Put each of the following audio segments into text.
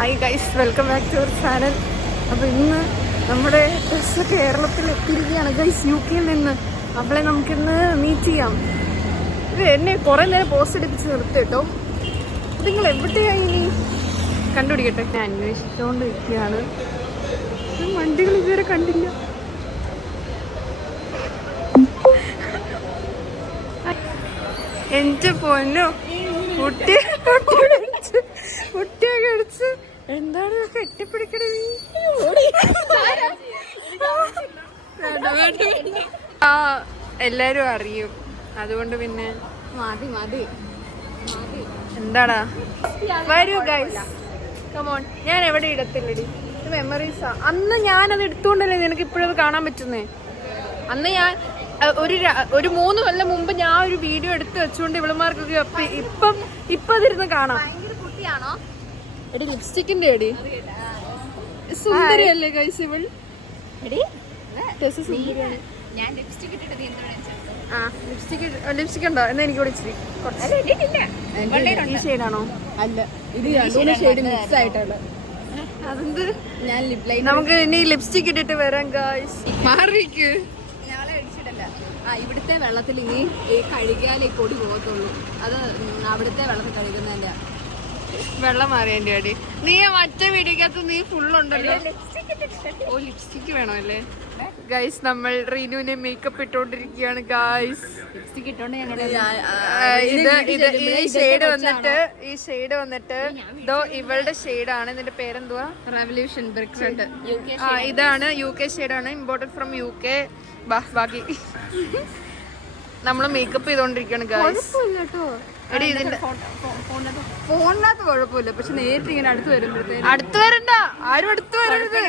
Hi guys, welcome back to our channel. അപ്പോൾ ഇന്ന് നമ്മുടെ ഡ്രസ്സ് കേരളത്തിൽ എത്തിയിരിക്കുകയാണ് ഗൈസ്, UK-യിൽ നിന്ന്. അവളെ നമുക്കിന്ന് മീറ്റ് ചെയ്യാം. ഇത് എന്നെ കുറേ നേരം പോസ്റ്റ് അടിപ്പിച്ച് നിർത്തി കേട്ടോ. നിങ്ങൾ എവിടെയായി ഇനി കണ്ടുപിടിക്കട്ടെ. ഞാൻ അന്വേഷിച്ചുകൊണ്ടിരിക്കുകയാണ്. വണ്ടികൾ ഇതുവരെ കണ്ടില്ല. എൻ്റെ പൊന്നോ, കുട്ടിയൊക്കെ അടിച്ച് എന്താണ് കെട്ടിപ്പിടിക്കണേ. ആ എല്ലാരും അറിയും, അതുകൊണ്ട് പിന്നെ മതി. എന്താടാ, വരൂ ഗൈസ്, കമോൺ. ഞാൻ എവിടെ ഇടത്തില്ലടി, ഇത് മെമ്മറീസാ. അന്ന് ഞാനത് എടുത്തുകൊണ്ടല്ലേ നിനക്ക് ഇപ്പോഴത് കാണാൻ പറ്റുന്നേ. അന്ന് ഞാൻ ഒരു 3 കൊല്ലം മുമ്പ് ഞാൻ ഒരു വീഡിയോ എടുത്ത് വെച്ചുകൊണ്ട് ഇവളുമാർക്കൊക്കെ ഇപ്പൊ അതിരുന്ന് കാണാം. എടി ലിപ്സ്റ്റിക്കിന്റെ എടി സുന്ദരിയല്ലേ ഗൈസ് ഇവൾ. ലിപ്സ്റ്റിക് ഉണ്ടോ എന്നാ എനിക്ക് കൂടെ ഇച്ചിരി. ഈ ഷെയ്ഡാണോ? അല്ല, ഇത് ഷെയ്ഡ് മിക്സ് ആയിട്ടുള്ള. അതെന്ത്? ഞാൻ നമുക്ക് ഇനി ലിപ്സ്റ്റിക് ഇട്ടിട്ട് വരാം ഗൈസ്. മാറിക്ക്. ഇവിടുത്തെ വെള്ളത്തിൽ ഇനി കഴുകിയാലേ കൊടി പോകത്തുള്ളൂ. അത് അവിടുത്തെ വെള്ളത്തിൽ കഴുകുന്നതിന്റെ വെള്ളം മാറിയതിന്റെ അടി. നീ മറ്റേ വീഡിയോക്കകത്ത് നീ ഫുള്ളുണ്ടല്ലോ. ഓ, ലിപ്സ്റ്റിക് വേണമല്ലേ ഗൈസ്. നമ്മൾ റീനുവിനെ മേക്കപ്പ് ഇട്ടോണ്ടിരിക്കുകയാണ് ഗൈസ്. ലിപ്സ്റ്റിക് ഇട്ടോണ്ട് ഈ ഷെയ്ഡ് വന്നിട്ട് ഇതോ ഇവളുടെ ഷെയ്ഡാണ്. ഇതിന്റെ പേരെന്തുവാ? Revolution brick red. ഇതാണ് UK ഷെയ്ഡാണ്, ഇമ്പോർട്ടഡ് ഫ്രം UK. ബാക്കി നമ്മള് മേക്കപ്പ് ചെയ്തോണ്ടിരിക്കുകയാണ് ഗൈസ്. എടി ഇതിന്റെ ഫോണിനകത്ത് കുഴപ്പമില്ല, പക്ഷെ നേരിട്ട് ഇങ്ങനെ അടുത്ത് വരുമ്പോഴത്തേക്ക് അടുത്ത് വരണ്ട, ആരും അടുത്ത് വരരുത്.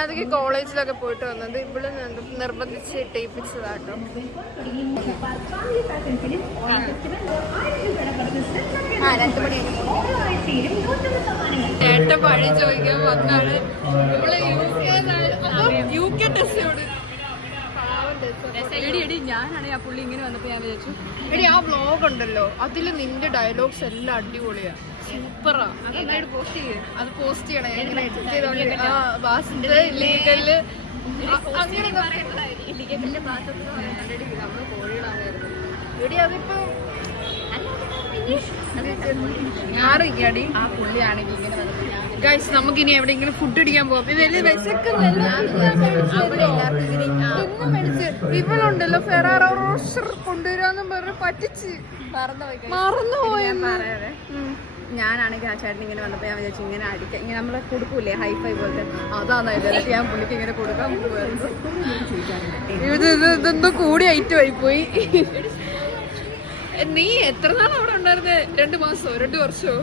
അതൊക്കെ കോളേജിലൊക്കെ പോയിട്ട് വന്നത് ഇവള് നിർബന്ധിച്ച് ടേപ്പിച്ചതാട്ടോ. ചേട്ടൻ പഴയ ചോദിക്കാൻ വന്നാണ്. UK ടെസ്റ്റോട് ഞാനാണ് ആ പുള്ളി ഇങ്ങനെ വന്നപ്പോ ഞാൻ വിചാരിച്ചു, എടി ആ വ്ലോഗ് ഉണ്ടല്ലോ, അതില് നിന്റെ ഡയലോഗ്സ് എല്ലാം അടിപൊളിയാ, സൂപ്പറാ. അത് പോസ്റ്റ് ചെയ്യും. അത് പോസ്റ്റ് ചെയ്യണേ. അങ്ങനെ നമ്മള് കോഴികളായിരുന്നു. എടി അതിപ്പോ ഞാറിക്കടി. ആ പുള്ളിയാണെങ്കിൽ ഇങ്ങനെ വന്നപ്പോ ഗൈസ്, നമുക്കിനി എവിടെയെങ്കിലും ഫുഡ് അടിക്കാൻ പോവാം. ഇവളുണ്ടല്ലോ ഫെറാറോ റോസ്റ്റർ കൊണ്ടുവരാന്നും പറഞ്ഞ് പറ്റിച്ച് മറന്നുപോയെന്ന്. ഞാനാണെങ്കിൽ ആ ചേട്ടൻ ഇങ്ങനെ വന്നപ്പോ ഞാൻ വിചാരിച്ചു ഇങ്ങനെ അടിക്കാം, ഇങ്ങനെ നമ്മളെ കൊടുക്കൂലേ ഹൈഫൈ പോലത്തെ, അതാന്ന് വിചാരിച്ചു ഞാൻ പുള്ളിക്ക് ഇങ്ങനെ കൊടുക്കാൻ പോകുമായിരുന്നു. ഇതെന്തോ കൂടി ഐറ്റം ആയിപ്പോയി. നീ എത്ര നാൾ അവിടെ ഉണ്ടായിരുന്നേ? 2 മാസോ 2 വർഷോ?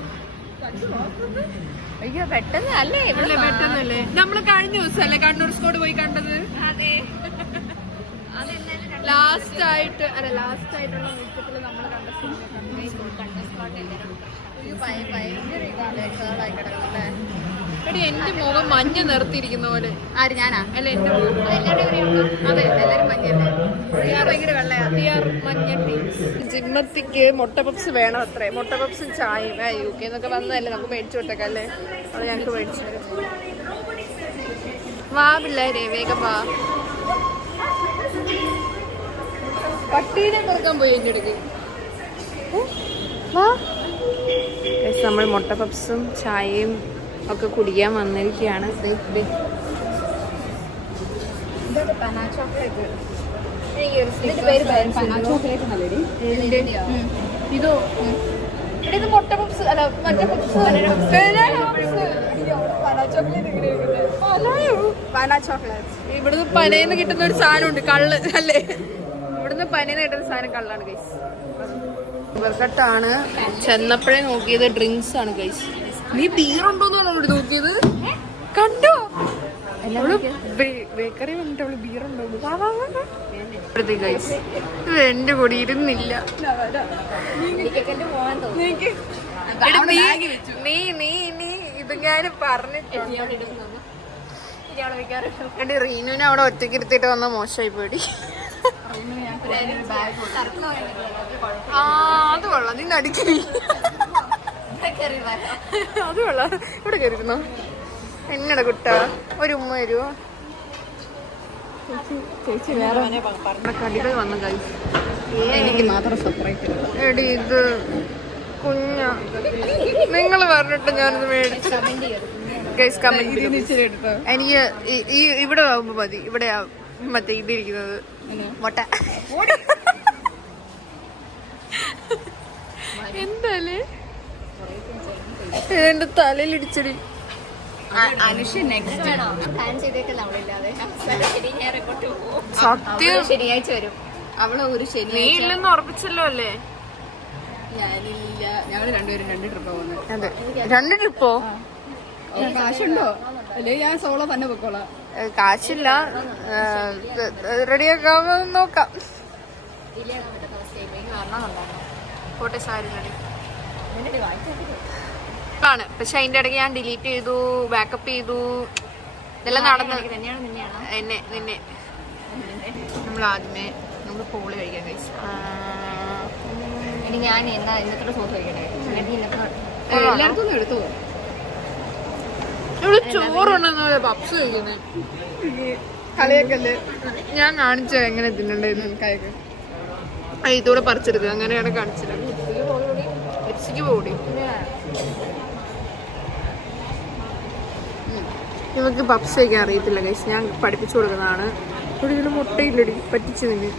അയ്യോ, പെട്ടെന്ന് അല്ലേ? പെട്ടെന്നല്ലേ. നമ്മള് കഴിഞ്ഞ ദിവസമല്ലേ കണ്ണൂർ സ്കോഡ് പോയി കണ്ടത്? ലാസ്റ്റ് ആയിട്ടുള്ള മീറ്റപ്പില് നമ്മൾ കണ്ട എടി, എന്റെ മുഖം മഞ്ഞ നിർത്തിയിരിക്കുന്ന പോലെ. ആര്? ഞാനാ? അല്ല, എന്റെ മുഖം. അതെ, എല്ലാരും മഞ്ഞല്ലേ. ഭയങ്കര വെള്ളയാ. മഞ്ഞ ജിമ്മത്തിക്ക് മുട്ട പപ്സ് വേണം അത്രേ. മുട്ട പപ്സും ചായയും. UK എന്നൊക്കെ വന്നതല്ലേ, നമുക്ക് മേടിച്ചു വിട്ടേക്കല്ലേ. അത് ഞങ്ങൾക്ക് മേടിച്ചു. വാ പിള്ളേരെ, വേഗം വാ. പട്ടീനെ കൊടുക്കാൻ പോയി എൻ്റെ അടുക്ക്. നമ്മൾ മുട്ട പപ്സും ചായയും ഒക്കെ കുടിക്കാൻ വന്നിരിക്കുകയാണ്. ഇതോ ഇത് മുട്ട പപ്സ് അല്ല, മറ്റേ പപ്സ്. ഇവിടുന്ന് പനേന്ന് കിട്ടുന്ന ഒരു സാധനമുണ്ട്, കള്ള് അല്ലേ? ഇവിടുന്ന് പനേന്ന് കിട്ടുന്ന സാധനം കള്ളാണ് ഗൈസ്. ഇവർക്കട്ടാണ് ചെന്നപ്പോഴേ നോക്കിയത് ഡ്രിങ്ക്സ് ആണ് ഗൈസ്. നീ ബീറുണ്ടോന്നാണോ ഇവിടെ നോക്കിയത്? കണ്ടോ? ബേക്കറി വന്നിട്ട് അവള് ബീറുണ്ടോ ഗൈസ്. ഇത് എന്റെ കൂടി ഇരുന്നില്ല. നീ ഇതെങ്ങാനും പറഞ്ഞിട്ടുണ്ട്. എന്റെ റീനുവിനെ അവിടെ ഒറ്റയ്ക്ക് ഇരുത്തിട്ട് വന്ന മോശമായി പോയി. ആ അത് കൊള്ളാം, നീ നടിക്കേ. അത് കൊള്ളാം. ഇവിടെ കയറിയിരുന്നോ? എന്നട കുട്ട ഒരു ഉമ്മ വരുമോ? ചേച്ചി വേറെ കടികൾ വന്നു ഗൈസ്. എനിക്ക് മാത്രം സെപ്പറേറ്റ്. എടി ഇത് കുഞ്ഞ നിങ്ങൾ പറഞ്ഞിട്ട് ഞാനിത് മേടിച്ചു ഗൈസ്. കമന്റ് എനിക്ക് ഈ ഇവിടെ ആവുമ്പോ മതി. ഇവിടെ മറ്റേ ഇതിരിക്കുന്നത് മുട്ട. എന്തായാലേ എന്റെ തലയിലിടിച്ചടി. സത്യം ശനിയാഴ്ച വരും. അവള് ഒരു നീല്ലെന്ന് ഉറപ്പിച്ചല്ലോ അല്ലേ? ഞാനില്ല. ഞങ്ങള് രണ്ടുപേരും 2 ട്രിപ്പാ പോകുന്നത്. അതെ, 2 ട്രിപ്പോ? കാശുണ്ടോ? അല്ലെ ഞാൻ സോളോ തന്നെ പൊക്കോളാം. കാശില്ല, റെഡിയാക്കാമോ നോക്കാം. പോട്ടെ, സാരി ആണ്. പക്ഷെ അതിന്റെ ഇടയ്ക്ക് ഞാൻ ഡിലീറ്റ് ചെയ്തു, ബാക്കപ്പ് ചെയ്തു, ഇതെല്ലാം നടന്നു. നിന്നെ നമ്മൾ ആദ്യമേ നമ്മൾ പോളി കഴിക്കാൻ കഴിച്ചു. ഞാൻ ഇന്നത്തെ സോസ് കഴിക്കട്ടെ. എല്ലാവർക്കും എടുത്തു. ഇവിടെ ചോറുണ്ടെന്ന് പപ്സ് കഴിക്കുന്നത് കളിയൊക്കെ ഞാൻ കാണിച്ച എങ്ങനെ തിന്നണ്ടെന്ന്. കഴിക്കും. ഇതൂടെ പറിച്ചെടുക്കുക, അങ്ങനെയാണ് കാണിച്ചത്. ലിപ്സ്റ്റിക്ക് പോടി. ഇവക്ക് പപ്സ് കഴിക്കാൻ അറിയത്തില്ല ഗൈസ്, ഞാൻ പഠിപ്പിച്ചു കൊടുക്കുന്നതാണ്. ഇവിടെ ഇതിന് മുട്ടയില്ലടി, പറ്റിച്ചു നിന്ന്.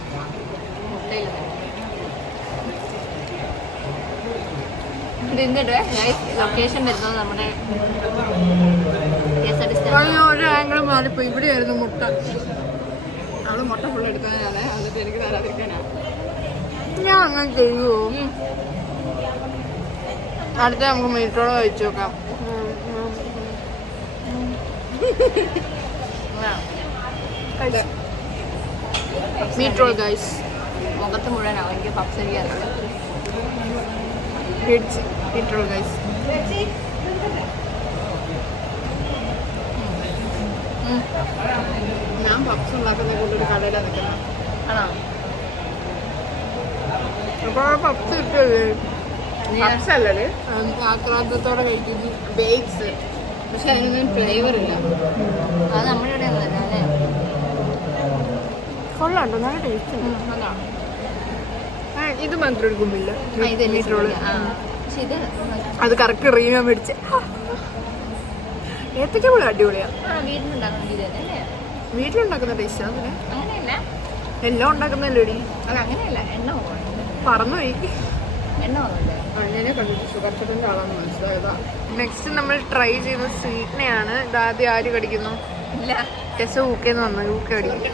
ലൊക്കേഷൻ വരുന്നത് നമ്മുടെ ഒരു ആംഗിൾ മാറിപ്പോ. ഇവിടെയായിരുന്നു മുട്ട. അവള് മുട്ട ഫുള്ള് എടുക്കാനാണ്, എന്നിട്ട് എനിക്ക് തരാതിരിക്കാനാണ്. ഞാൻ അങ്ങനെ ചെയ്യുമോ? അടുത്ത നമുക്ക് മീറ്ററോളം കഴിച്ചു നോക്കാം. മീറ്ററോൾ ഗൈസ്. മുഖത്ത് മുഴുവനാവും. എനിക്ക് പപ്സ് എനിക്കറിയില്ല. മീറ്ററോൾ ഗൈസ്. ഞാൻ പപ്സ് ഉണ്ടാക്കുന്ന കൊണ്ടൊരു കടയിലാണ് നിൽക്കുന്നത്. ആണോ? അപ്പൊ പപ്സ് കിട്ടുമല്ലേ? പപ്സ് അല്ലേ ആക്രാന്തത്തോടെ കഴിക്കുന്നു. ബേക്സ്. പക്ഷെ അതിനൊന്നും ഫ്ലേവർ ഇല്ല. അത് നമ്മുടെ ഇവിടെ അല്ലേ? കൊള്ളാണ്ടോ? നല്ല ടേസ്റ്റ് ഉണ്ട്. ഇത് മാത്രം എടുക്കുന്നില്ല. അത് കറക്റ്റ് റീന മേടിച്ച്. ഏത്തക്ക പോലെ അടിപൊളിയാ. വീട്ടിലുണ്ടാക്കുന്ന ടേസ്റ്റ് അതിന് എല്ലാം ഉണ്ടാക്കുന്നല്ലേടി. അങ്ങനെയല്ല, എണ്ണ പറന്നുപോയി. എണ്ണ അങ്ങനെ കണ്ടിട്ട് ഷുഗർ കട്ടിന്റെ ആളാന്ന് മനസ്സിലായതാ. നെക്സ്റ്റ് നമ്മൾ ട്രൈ ചെയ്യുന്ന സ്വീറ്റിനെയാണ്. ഇതാദ്യം ആര് കടിക്കുന്നു? ടെസ് ഊക്കേന്ന് വന്നു. ഊക്കെ കടിക്കും.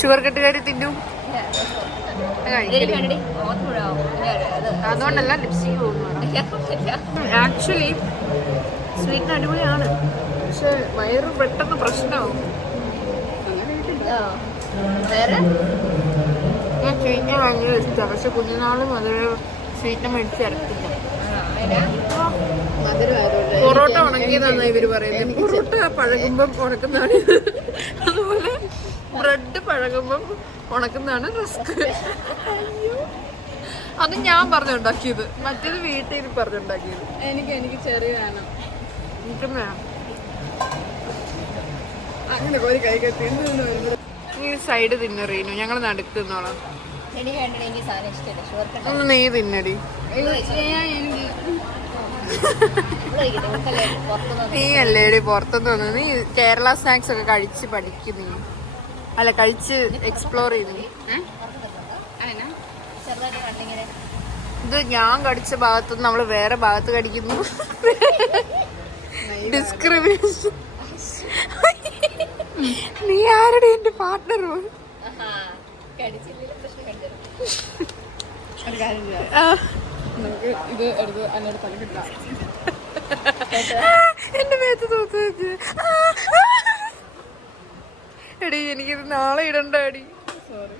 ഷുഗർ കട്ടുകാരി തിന്നും. അതുകൊണ്ടല്ല ലിപ്സ്റ്റിക് പോകുന്നു. ആക്ച്വലി സ്വീറ്റിന് അടിപൊളിയാണ്, പക്ഷെ വയറ് പെട്ടെന്ന് പ്രശ്നമാവും. ഞാൻ സ്വീറ്റിനെ ഭയങ്കര ഇഷ്ടമാണ്, പക്ഷെ കുഞ്ഞുനാള് മുതൽ സ്വീറ്റിനെ മേടിച്ച് ഇറക്കില്ല. പൊറോട്ട ഉണങ്ങിയതാന്നാ ഇവര് പറയുന്നത്. പൊറോട്ട പഴകുമ്പം ഉണക്കുന്നതാണ്. അതുപോലെ ബ്രെഡ് പഴകുമ്പം ഉണക്കുന്നതാണ് റിസ്ക്. അത് ഞാൻ പറഞ്ഞുണ്ടാക്കിയത്, മറ്റേത് വീട്ടിൽ പറഞ്ഞുണ്ടാക്കിയത്. എനിക്ക് ചെറിയ വേണം. എനിക്കും വേണം. അങ്ങനെ ഒരു കൈ കെട്ടി നീ സൈഡ് തിന്നറിയുന്നു, ഞങ്ങൾ നടുക്ക് നിന്നോളാം. ഒന്ന് നീ തിന്നടി. നീ അല്ലേടി പുറത്തുനിന്ന് വന്നു. നീ കേരള സ്നാക്സ് ഒക്കെ കഴിച്ച് പഠിക്കുന്നു, അല്ല കഴിച്ച് എക്സ്പ്ലോർ ചെയ്യുന്നു. ഇത് ഞാൻ കടിച്ച ഭാഗത്തുനിന്ന് നമ്മള് വേറെ ഭാഗത്ത് കടിക്കുന്നു. ഡിസ്ക്രിമിനേഷൻ. നീ ആരുടെ എന്റെ പാർട്ട്ണറോ? നമുക്ക് ഇത് എടുത്ത് എന്നോട് തല കിട്ടാം. എന്റെ മേത്ത് തൂത്ത് വെച്ച്. എടി എനിക്കിത് നാളെ ഇടണ്ട അടി. സോറി,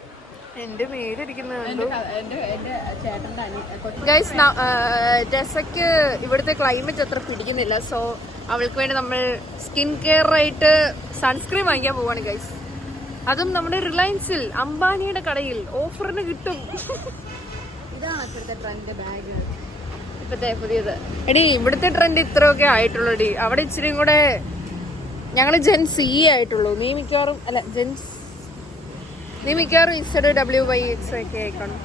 എന്റെ മേലിരിക്കുന്നുണ്ടോ? ചേട്ടൻ്റെ ഗൈസ്, ടെസയ്ക്ക് ഇവിടുത്തെ ക്ലൈമറ്റ് അത്ര പിടിക്കുന്നില്ല. സോ അവൾക്ക് വേണ്ടി നമ്മൾ സ്കിൻ കെയർ ആയിട്ട് സൺസ്ക്രീൻ വാങ്ങിക്കാൻ പോവാണ് ഗൈസ്. അതും നമ്മുടെ റിലയൻസിൽ അംബാനിയുടെ കടയിൽ ഓഫറിന് കിട്ടും. ഇതാണ് ഇപ്പോഴത്തെ ട്രെൻഡ് ബാഗ്. ഇപ്പത്തെ പുതിയത്. എടി ഇവിടുത്തെ ട്രെൻഡ് ഇത്രയൊക്കെ ആയിട്ടുള്ളൂടി. അവിടെ ഇച്ചിരിയും കൂടെ ഞങ്ങള് ജെൻസ് ഈ ആയിട്ടുള്ളൂ. നീ മിക്കവാറും WYX ഒക്കെ ആയിക്കണം.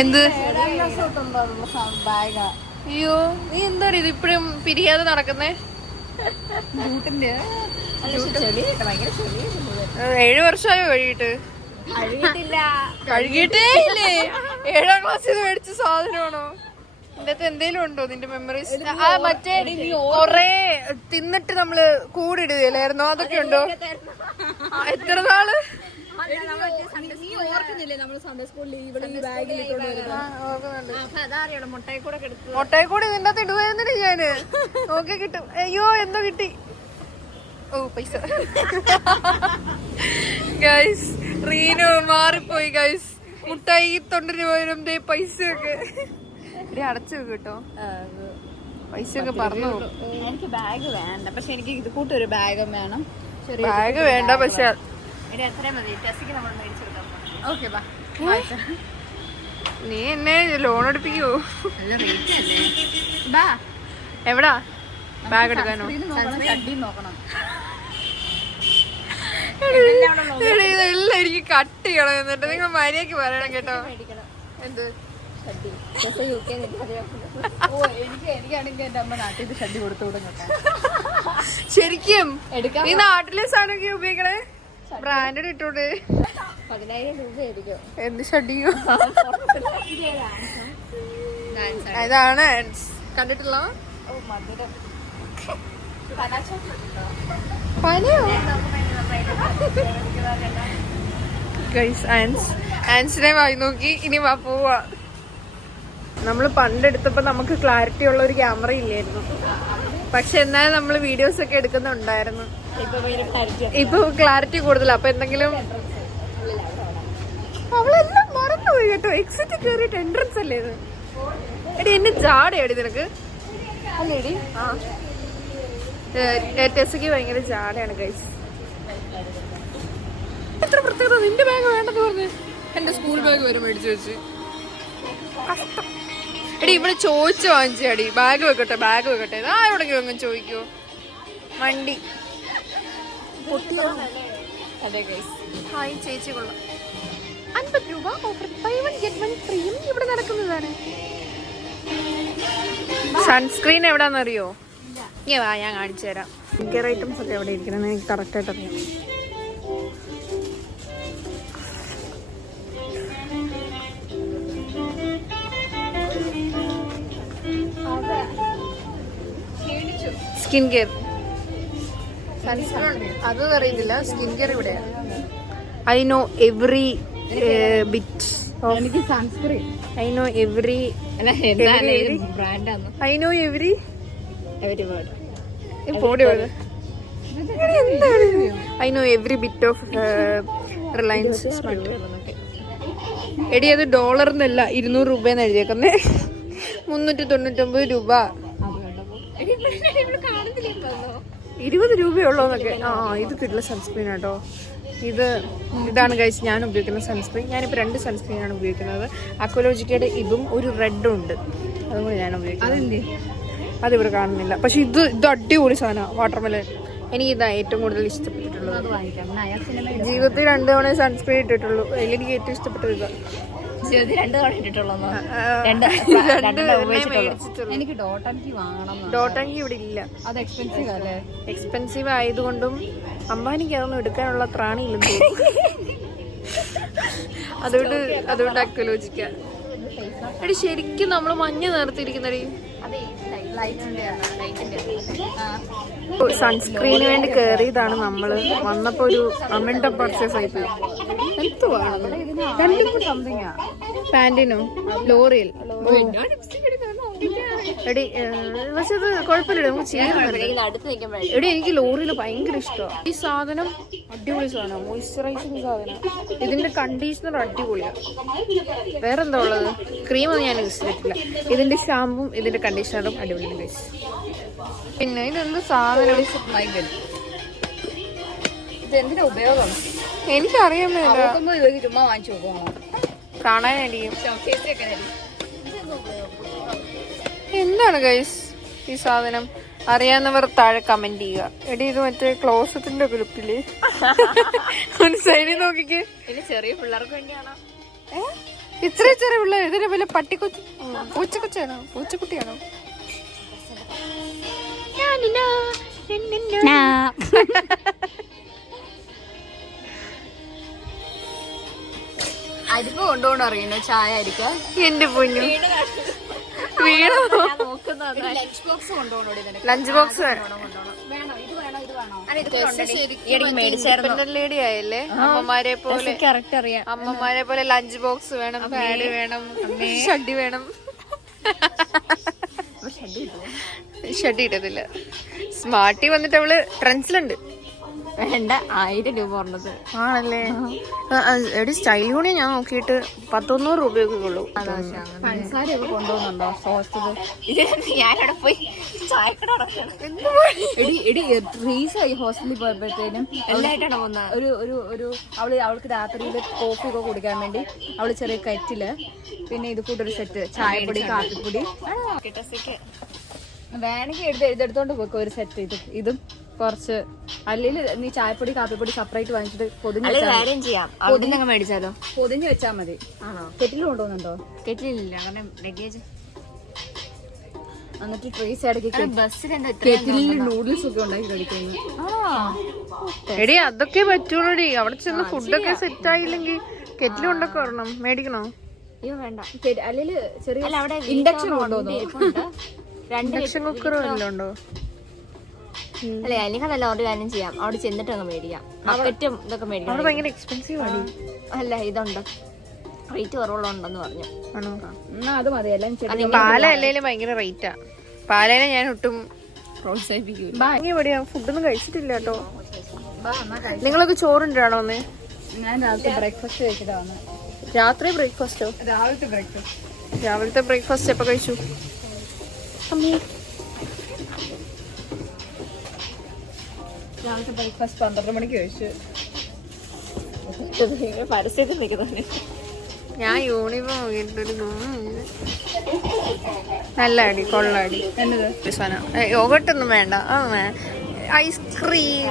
എന്ത് അയ്യോ നീ എന്താണ് ഇത് ഇപ്പഴും പിരിയാതെ നടക്കുന്നേ? 7 വർഷമായോ കഴുകിട്ട്? കഴുകിയിട്ടേ ഇല്ലേ? 7ാം ക്ലാസ്സിൽ മേടിച്ച സാധനമാണോ? ഇതിന്റെ എന്തേലും ഉണ്ടോ നിന്റെ മെമ്മറീസ്? ആ മറ്റേ കൊറേ തിന്നിട്ട് നമ്മള് കൂടിടുകയല്ലായിരുന്നോ? അതൊക്കെ ഉണ്ടോ? എത്ര നാള്? മുട്ടയെക്കൂടി ഇതിന്റെ അകത്ത് ഇടുവായിരുന്നില്ല ഞാന്. നോക്കി കിട്ടും. അയ്യോ എന്തോ കിട്ടി. ഓ പൈസ. ഗൈസ് റീനു മാറിപ്പോയി ഗൈസ്. മുട്ടായി 90 രൂപ വരും പൈസ ഒക്കെ അടച്ചു വെക്കും കേട്ടോ. പൈസ ഒക്കെ പറഞ്ഞു. എനിക്ക് ബാഗ് വേണ്ട, പക്ഷെ എനിക്ക് ഇത് കൂട്ടൊരു ബാഗും വേണം. ബാഗ് വേണ്ട പക്ഷെ നീ എന്നെ ലോൺ എടുപ്പിക്കോ? എവിടാ ബാഗ് എടുക്കാനോ? ഇതെല്ലാം എനിക്ക് കട്ട് ചെയ്യണം. എന്നിട്ട് നിങ്ങൾ മര്യാദക്ക് പറയണം കേട്ടോ. എന്ത് ശരിക്കും ഈ നാട്ടിലെ സാധനമൊക്കെ ഉപയോഗിക്കണേ? ബ്രാൻഡഡ് ഇട്ടോണ്ട് 10,000 രൂപയായിരിക്കും. എന്ത് ഷഡിയോ? ഇതാണ് കണ്ടിട്ടുള്ള ആൻസിനെ വായി നോക്കി. ഇനി വാ പോവാ. നമ്മള് പണ്ടെടുത്തപ്പോ നമുക്ക് ക്ലാരിറ്റി ഉള്ള ഒരു ക്യാമറ ഇല്ലായിരുന്നു. പക്ഷെ എന്നാലും നമ്മള് വീഡിയോസ് ഒക്കെ എടുക്കുന്നുണ്ടായിരുന്നു. ഇപ്പൊ ക്ലാരിറ്റി കൂടുതലാ. അപ്പൊ എന്തെങ്കിലും അവളെല്ലാം മറന്നുപോയി കേട്ടോ. എക്സിറ്റ് കയറിയിട്ട് എൻട്രൻസ് അല്ലേ ഇത്? എടി എന്നെ ജാടയാടി നിനക്ക് അല്ലേടി? ടെസ്സയ്ക്ക് ഭയങ്കര ജാടയാണ് ഗൈസ്. എത്ര പ്രത്യേകത. നിന്റെ ബാഗ് വേണ്ടെന്ന് പറഞ്ഞ് എന്റെ സ്കൂൾ ബാഗ് വരെ മേടിച്ചു വെച്ച്. കഷ്ടം. എടി ഇവിടെ ചോദിച്ചു വാങ്ങിച്ചാടി. ബാഗ് വെക്കട്ടെ ആ എവിടെങ്കിലും അങ്ങ് ചോദിക്കോ? വണ്ടി അതെ ഗൈസ്. ഹായ് ചേച്ചി കൊള്ളാം. 50 രൂപ ഓഫർ, ബൈ 1 ഗെറ്റ് 1 ഫ്രീയും ഇവിടെ നടക്കുന്നതാണ്. സൺസ്ക്രീൻ എവിടാന്നറിയോ? ഇങ്ങനെ വാ ഞാൻ കാണിച്ചു തരാം. കെയർ ഐറ്റംസ് ഒക്കെ എവിടെ ഇരിക്കണം എനിക്ക് കറക്റ്റ് ആയിട്ട് അറിയാം. സ്കിൻ കെയർ അതൊന്നും അറിയുന്നില്ല. സ്കിൻ കെയർ ഇവിടെയാ. I know every bit. എനിക്ക് സൺസ്ക്രീൻ ഐ നോ എവറി ബ്രാൻഡാണ്. I know every I know every bit of Reliance smart. എടി അത് ഡോളറിനല്ല 200 രൂപയെന്ന് എഴുതിയേക്കുന്നേ. 399 രൂപ. 20 രൂപയുള്ളൂന്നൊക്കെ. ഇത് കിട്ടില്ല സൺസ്ക്രീൻ കേട്ടോ. ഇതാണ് ഗൈസ് ഞാൻ ഉപയോഗിക്കുന്ന സൺസ്ക്രീൻ. ഞാനിപ്പോൾ 2 സൺസ്ക്രീനാണ് ഉപയോഗിക്കുന്നത്. അക്വലോജിക്കയുടെ ഇതും ഒരു റെഡും ഉണ്ട്. അതും കൂടി ഞാൻ ഉപയോഗിക്കുന്നത്. അതിവിടെ കാണുന്നില്ല. പക്ഷെ ഇത് അടിപൊളി സാധനമാണ്. വാട്ടർമെലൻ. എനിക്ക് ഇതാ ഏറ്റവും കൂടുതൽ ഇഷ്ടപ്പെട്ടിട്ടുള്ളത്. ജീവിതത്തിൽ 2 തവണ സൺസ്ക്രീൻ ഇട്ടിട്ടുള്ളൂ. അതിലെനിക്ക് ഏറ്റവും ഇഷ്ടപ്പെട്ടത് ഇതാ. 2 തവണ ഇട്ടിട്ടുള്ളൂ. എനിക്ക് ഡോട്ടൻകി വാങ്ങണം. ഡോട്ടൻകി ഇവിടെ ഇല്ല. അത് എക്സ്പെൻസീവ് അല്ലേ? എക്സ്പെൻസീവ് ആയതുകൊണ്ടും അംബാനിക്ക് അതൊന്നും എടുക്കാനുള്ള ത്രാണിയില്ലെന്ന് അതുകൊണ്ട് അക്വലോജിക്കാം. എടി ശരിക്കും നമ്മള് മഞ്ഞ നേർത്തിരിക്കുന്നടി. സൺസ്ക്രീന് വേണ്ടി കയറിയതാണ് നമ്മള്. വന്നപ്പോ ഒരു അമൗണ്ട പർച്ചേസ് ആയിപ്പോയി. പാന്റിനോ ലോറിയൽ. എടി പക്ഷെ അത് കുഴപ്പമില്ല, നമുക്ക് ചെയ്യുന്നുണ്ട്. എടി എനിക്ക് ലോറിയിൽ ഭയങ്കര ഇഷ്ടമാണ്. ഈ സാധനം അടിപൊളി സാധനം, മോയ്സ്ചറൈസിങ് സാധനം. ഇതിന്റെ കണ്ടീഷണർ അടിപൊളിയാണ്. വേറെന്താ ഉള്ളത്? ക്രീമൊന്നും ഞാൻ യൂസ് ചെയ്തിട്ടില്ല. ഇതിന്റെ ഷാമ്പും ഇതിന്റെ കണ്ടീഷണറും അടിപൊളിയാണ്. പിന്നെ ഇതെന്ത് സാധനം? ഇതെന്തിനാ ഉപയോഗം എനിക്കറിയാൻ ചുമ്മാ വാങ്ങിച്ചു നോക്കണം. കാണാനായിരിക്കും. എന്താണ് ഗൈസ് ഈ സാധനം? അറിയാവുന്നവർ താഴെ കമന്റ് ചെയ്യുക. എടി ഇത് മറ്റേ ക്ലോസറ്റിന്റെ ഗ്രൂപ്പില് ഒരു സൈഡിൽ നോക്കിക്ക്. ചെറിയ പിള്ളേർക്ക് വേണ്ടിയാണോ? ഇത്ര ചെറിയ പിള്ളേർ ഇതിന് വല്ല പട്ടിക്കൊച്ചു പൂച്ചക്കൊച്ചാണോ പൂച്ചക്കുട്ടിയാണോ? അരിപ്പ് കൊണ്ടുകൊണ്ട് അറിയണോ ചായ അരിക്കാൻ? എന്റെ പൊന്നു വീണോ? ലഞ്ച് ബോക്സ് കൊണ്ടുപോകണോടി. ലഞ്ച് ബോക്സ് ലേഡി ആയല്ലേ? അമ്മമാരെ പോലെ കറക്റ്റ് അറിയാം. അമ്മമാരെ പോലെ ലഞ്ച് ബോക്സ് വേണം, പാഡ് വേണം, ഷഡ്ഡി വേണം. ഷഡ്ഡി ഇട്ടതില്ല. സ്മാർട്ടി വന്നിട്ട് അവള് ട്രെൻഡ്സിലുണ്ട്. വേണ്ട 1000 രൂപ പറഞ്ഞത് ആണല്ലേ? എടി സ്റ്റൈൽ യൂണിയെ ഞാൻ നോക്കിയിട്ട് 100-100 രൂപയൊക്കെ ഉള്ളൂ. പഞ്ചസാരയൊക്കെ കൊണ്ടുപോകുന്നുണ്ടോ ഹോസ്റ്റല്? ഞാനവിടെ പോയി റീസായി ഹോസ്റ്റലിൽ പോയപ്പോഴത്തേനും എല്ലായിട്ടാണ് വന്നത്. ഒരു അവൾക്ക് രാത്രിയിൽ കോഫി ഒക്കെ കുടിക്കാൻ വേണ്ടി അവള് ചെറിയ കെറ്റില്, പിന്നെ ഇത് കൂട്ടൊരു സെറ്റ് ചായപ്പൊടി കാപ്പിപ്പൊടി വേണമെങ്കിൽ എഴുതെടുത്തോണ്ട് പോയിക്കോ ഒരു സെറ്റ്. ഇതും കുറച്ച് അല്ലെങ്കിൽ നീ ചായപ്പൊടി കാപ്പിപ്പൊടി സെപ്പറേറ്റ് വാങ്ങിച്ചിട്ട് പൊതിഞ്ഞ് മേടിച്ചാലോ? പൊതിഞ്ഞ് വെച്ചാൽ മതി. ആണോ? കെറ്റിൽ കൊണ്ടുപോകുന്നുണ്ടോ? കെറ്റിലില്ല, കാരണം ലഗേജ്. എന്നിട്ട് ട്രേസ് ഇടയ്ക്ക് കെറ്റിലിൽ നൂഡിൽസ് ഒക്കെ ഉണ്ടാക്കി കഴിക്കുന്നു. എടി അതൊക്കെ പറ്റുള്ളൂടി. അവിടെ ചെന്ന് ഫുഡൊക്കെ സെറ്റ് ആയില്ലെങ്കിൽ കെറ്റിൽ കൊണ്ടൊക്കെ വരണം. മേടിക്കണോ? അയ്യോ വേണ്ട. അല്ലെങ്കിൽ ചെറിയ ഇൻഡക്ഷൻ കൊണ്ടുപോകുന്നു. ഇൻഡക്ഷൻ കുക്കറും എല്ലാം ഉണ്ടോ? അല്ലെ അല്ലെങ്കിൽ നല്ല ഒരു കാര്യം ചെയ്യാം, അവിടെ ചെന്നിട്ട് അങ്ങ് മേടിക്കാം. ബക്കറ്റും ഇതൊക്കെ മേടിക്കാം. ഭയങ്കര എക്സ്പെൻസീവ് ആണ്. അല്ല ഇതുണ്ട്, റേറ്റ് കുറവുള്ളതുണ്ടെന്ന് പറഞ്ഞു. ആണോ? അത് മതി. എല്ലാം പാല അല്ലേലും ഭയങ്കര റേറ്റാ. പാലേനെ ഞാൻ ഒട്ടും പ്രോത്സാഹിപ്പിക്കും. ഫുഡൊന്നും കഴിച്ചിട്ടില്ല കേട്ടോ. നിങ്ങളൊക്കെ ചോറുണ്ടാണോ? ഒന്ന് ഞാൻ രാവിലത്തെ ബ്രേക്ക്ഫാസ്റ്റ് കഴിച്ചിട്ടാണ്. രാത്രി ബ്രേക്ക്ഫാസ്റ്റോ? രാവിലത്തെ ബ്രേക്ക്ഫാസ്റ്റ് എപ്പോ കഴിച്ചു? രാവിലത്തെ ബ്രേക്ക്ഫാസ്റ്റ് 12 മണിക്ക് കഴിച്ചു. പരസ്യത്തിൽ നിൽക്കുന്നേ. ഞാൻ യൂണിഫോം നോക്കിയിട്ടൊരു നല്ല അടി കൊള്ളാടി. യോഗട്ടൊന്നും വേണ്ട. ഐസ്ക്രീം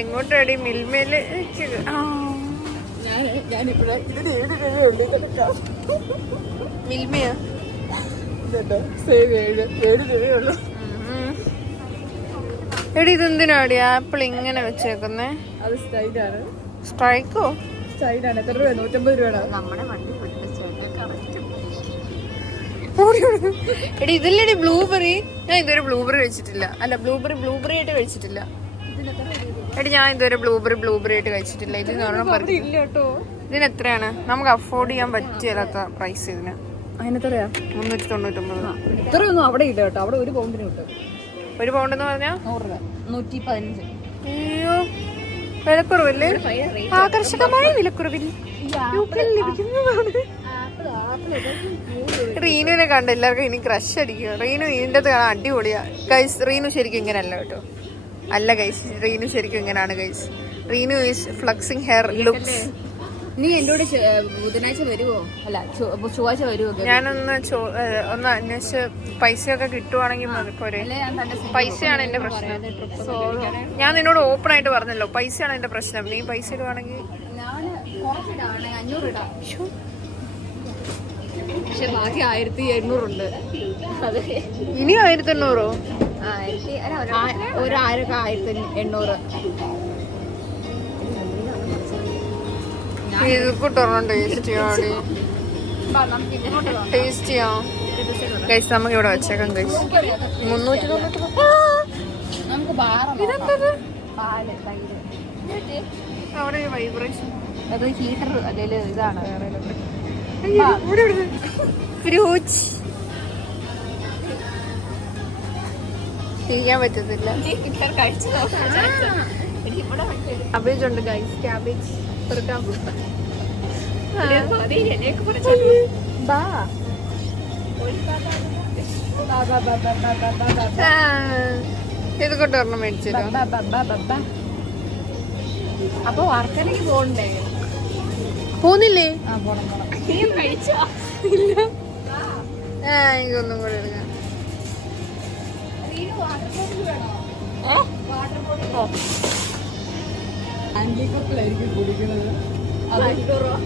എങ്ങോട്ടടി? മിൽമേല് മിൽമയാ? എടി ഇതെന്തിനാടി ആപ്പിൾ ഇങ്ങനെ വെച്ചേക്കുന്നേ? അത് സ്റ്റൈലാണ്. സ്ട്രൈക്കോ? സ്റ്റൈലാണ്. എത്ര രൂപ? 150 രൂപ. നമ്മുടെ എടി ഇതില്ലടി ബ്ലൂബെറി. ഞാൻ ഇതുവരെ ബ്ലൂബെറി കഴിച്ചിട്ടില്ല. അല്ല ബ്ലൂബെറി ആയിട്ട് കഴിച്ചിട്ടില്ല. എടി ഞാൻ ഇതുവരെ ബ്ലൂബെറി ആയിട്ട് കഴിച്ചിട്ടില്ല. ഇതിന് ഇതിന് എത്രയാണ്? നമുക്ക് അഫോർഡ് ചെയ്യാൻ പറ്റില്ലാത്ത പ്രൈസ് ഇതിന്. അതിനെത്രയാ? 399. ഇത്രയൊന്നും അവിടെ ഇല്ല കേട്ടോ. അവിടെ 1 പൗണ്ടിന് കിട്ടും. 1 പൗണ്ട് എന്ന് പറഞ്ഞാ 100 രൂപ. 115. അയ്യോ വിലക്കുറവല്ലേ? ആകർഷകമായ വിലക്കുറവിൽ ലഭിക്കുന്നതാണ്. റീനുവിനെ കണ്ട എല്ലാവർക്കും ഇനി ക്രഷ് അടിക്കുക. റീനു ഇതിൻ്റെ അകത്ത് കാണാൻ അടിപൊളിയാ ഗൈസ്. റീനു ശരിക്കും ഇങ്ങനെയല്ല കേട്ടോ. അല്ല ഗൈസ്, റീനു ശരിക്കും ഇങ്ങനെയാണ് guys. Reenu is flexing hair looks. നീ എന്നോട് ബുധനാഴ്ച വരുവോ? അല്ല ചൊവ്വാഴ്ച വരുവോ? ഞാനൊന്ന് അന്വേഷിച്ച് പൈസയൊക്കെ കിട്ടുവാണെങ്കിൽ പോരെ. പൈസയാണ് എന്റെ പ്രശ്നം. ഞാൻ നിന്നോട് ഓപ്പൺ ആയിട്ട് പറഞ്ഞല്ലോ, പൈസയാണ് എന്റെ പ്രശ്നം. നീ പൈസ ഇടുവാണെങ്കിൽ പക്ഷെ ബാക്കി 1800 ഉണ്ട്. ഇനി 1800? ഒരു 1800. ഇത് കൂട്ടണം. ടേസ്റ്റ് ചെയ്യാം ഗൈസ്. നമുക്ക് ഇവിടെ വെച്ചേക്കാം ഗൈസ്. 390. അവിടെ വൈബ്രേഷൻ. അത് ഹീറ്റർ അല്ലെങ്കിൽ ഇതാണ്. ഫ്രൂട്ട്സ് ചെയ്യാൻ പറ്റത്തില്ല. ക്യാബേജ് ഉണ്ട് ഗൈസ്. ക്യാബേജ് ഇത് കൊണ്ട് ഒരെണ്ണം മേടിച്ചല്ലോ. അപ്പൊ വർക്കലേക്ക് പോകണ്ടേ? പോന്നില്ലേ? എനിക്കൊന്നും കൂടെ എടുക്കാം.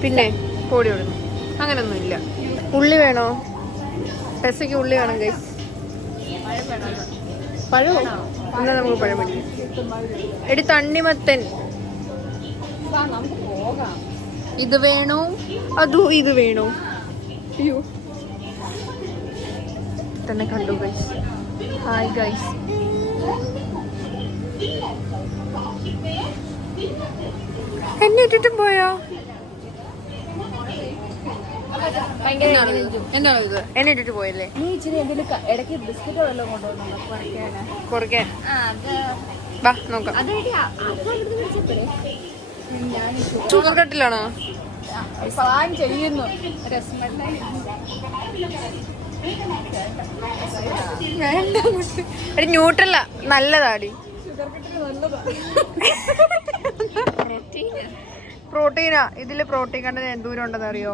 പിന്നെ പൊടി കൊടുക്കും, അങ്ങനൊന്നും ഇല്ല. ഉള്ളി വേണോ? പെസയ്ക്ക് ഉള്ളി വേണം ഗൈസ്. പഴം എന്നാ നമുക്ക് പഴം വേണ്ടി. എടി തണ്ണിമത്തൻ ഇത് വേണോ അതോ ഇത് വേണോ? അയ്യോ തന്നെ കണ്ടു ഗൈസ്. Hi guys. എന്നെ ഇട്ടിട്ടും പോയോ? എന്താണോ ഇത്? എന്നെ ഇട്ടിട്ട് പോയല്ലേ? നീ ഇച്ചിരി എന്തെങ്കിലും ഇടയ്ക്ക് ബിസ്ക്കറ്റ് വല്ലതും കൊണ്ടുവന്നു കുറയ്ക്കാൻ. വാ നോക്കാം. ഷുഗർ കട്ടിലാണോ? പ്ലാൻ ചെയ്യുന്നു. എടി ന്യൂട്രല്ല നല്ലതാടി. പ്രോട്ടീനാ. ഇതില് പ്രോട്ടീൻ കണ്ടന്റ് എന്തോരം ഉണ്ടെന്ന് അറിയോ?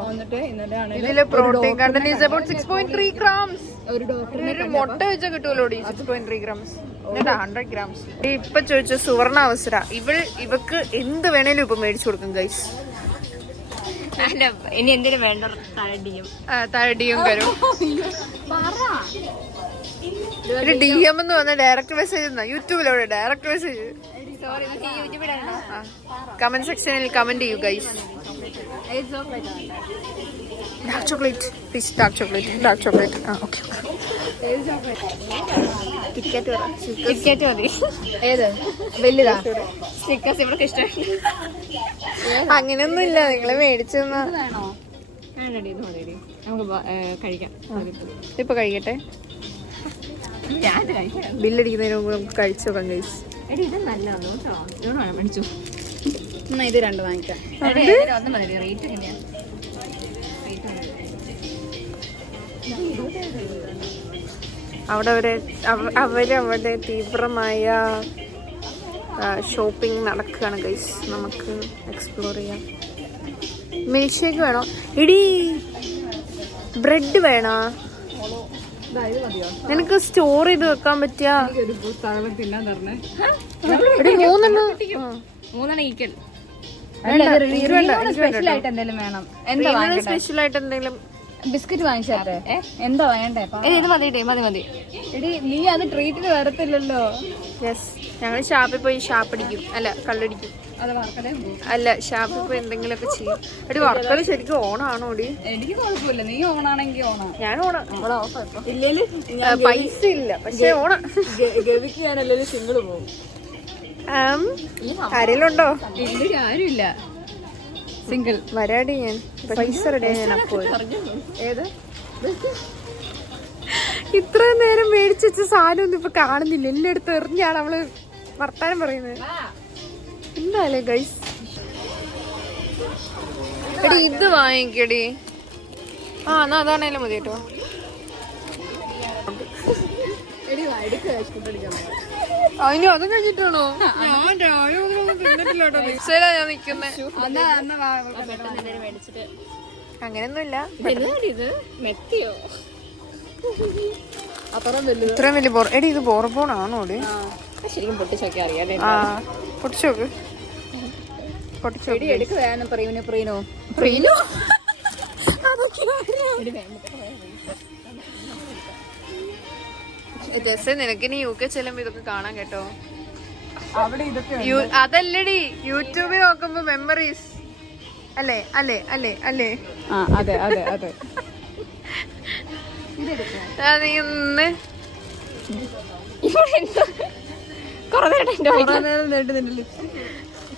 ഇതില് protein content is about 6.3 grams. ഒരു മുട്ട വെച്ചാൽ കിട്ടുമല്ലോടി 6.3 grams. 100 grams. ഇപ്പൊ ചോദിച്ച സുവർണ അവസര. ഇവക്ക് എന്ത് വേണേലും ഇപ്പൊ മേടിച്ചു കൊടുക്കും ഗൈസ്. ഇനി എന്തിനു വേണ്ട തരടിയും വരും. ഒരു DM എന്ന് പറഞ്ഞ ഡയറക്റ്റ് മെസ്സേജ് യൂട്യൂബിലൂടെ ഡയറക്റ്റ് മെസ്സേജ്. കമന്റ് സെക്ഷനിൽ കമന്റ് ചെയ്യൂ guys. Dark chocolate please. Dark chocolate. Okay. KitKat മതി. ഏത് വലുതാ? സ്റ്റിക്കേഴ്സ് ഇവർക്ക് ഇഷ്ടമായി. അങ്ങനെയൊന്നും ഇല്ല, നിങ്ങള് മേടിച്ചു നമുക്ക് കഴിക്കാം. ഇപ്പൊ കഴിക്കട്ടെ. ബില്ലടിക്കുന്നതിന് മുമ്പ് നമുക്ക് കഴിച്ചു നോക്കാം ഗൈസ്. ഇത് നല്ലതാണ് കേട്ടോ. മേടിച്ചു. ഇത് 2 വാങ്ങിക്കാം. റേറ്റ് എങ്ങനെയാ? അവരവിടെ തീവ്രമായ ഷോപ്പിംഗ് നടക്കുകയാണ് ഗൈസ്. നമുക്ക് എക്സ്പ്ലോർ ചെയ്യാം. മിൽക്ക് ഷേക്ക് വേണോ? ഇടി ബ്രെഡ് വേണോ? നിനക്ക് സ്റ്റോർ ചെയ്ത് വെക്കാൻ പറ്റിയ 3 ഈക്കൽ. സ്പെഷ്യൽ ആയിട്ട് എന്തെങ്കിലും വേണം. സ്പെഷ്യൽ ആയിട്ട് എന്തെങ്കിലും ബിസ്ക്കറ്റ് വാങ്ങിച്ചേ. എന്താ വേണ്ടേ? ഇത് മതി. എടി നീ അത് ട്രീറ്റിന് വരത്തില്ലല്ലോ. യെസ്, ഞങ്ങൾ ഷാപ്പിൽ പോയി ഷാപ്പടിക്കും. അല്ല കള്ളടിക്കും. അല്ല ഷാപ്പിൽ പോയി എന്തെങ്കിലുമൊക്കെ ചെയ്യും. എടി വർക്കല് ശരിക്കും ഓണാണോ? എടി എനിക്ക് കുഴപ്പമില്ല. നീ ഓണാണെങ്കിൽ ഓണം. ഞാൻ ഓണം. പൈസ ഇല്ല പക്ഷെ ഓണം. ഗവിക്ക് ഞാനല്ലേ സിംഗിള് പോകും. ആരെങ്കിലുണ്ടോ? ആരുമില്ല. സിംഗിൾ വരാടി. ഞാൻ പൈസ റെഡി. ഞാൻ അപ്പോൾ ഏത് ഇത്രയും നേരം മേടിച്ച് വെച്ച സാധനം ഒന്നും ഇപ്പൊ കാണുന്നില്ല. എല്ലായിടത്തും എറിഞ്ഞാണ് അവള് വർത്താനം പറയുന്നത്. എന്തായാലും ഗൈസ് എടി ഇത് വാങ്ങിക്കടി. എന്നാ അതാണേലും മതി കേട്ടോ. അതിന് അതും കഴിഞ്ഞിട്ടാണോ? ഞാൻ ഞാൻ നിക്കുന്നേ. അങ്ങനെയൊന്നുമില്ല. ഇത്രയും വലിയ എടി ഇത് ബോർബോണാണോ? ശരിക്കും പൊട്ടിച്ചൊക്കെ അറിയാം. പൊട്ടിച്ചോക്ക്. നിനക്കിനി UK ചെല്ലുമ്പോ ഇതൊക്കെ കാണാൻ കേട്ടോ. അതല്ലടി യൂട്യൂബിൽ നോക്കുമ്പോ മെമ്മറീസ്. അല്ലേ അല്ലേ അല്ലേ അല്ലേ? അതെ അതെ അതെ. നീ ഒന്ന്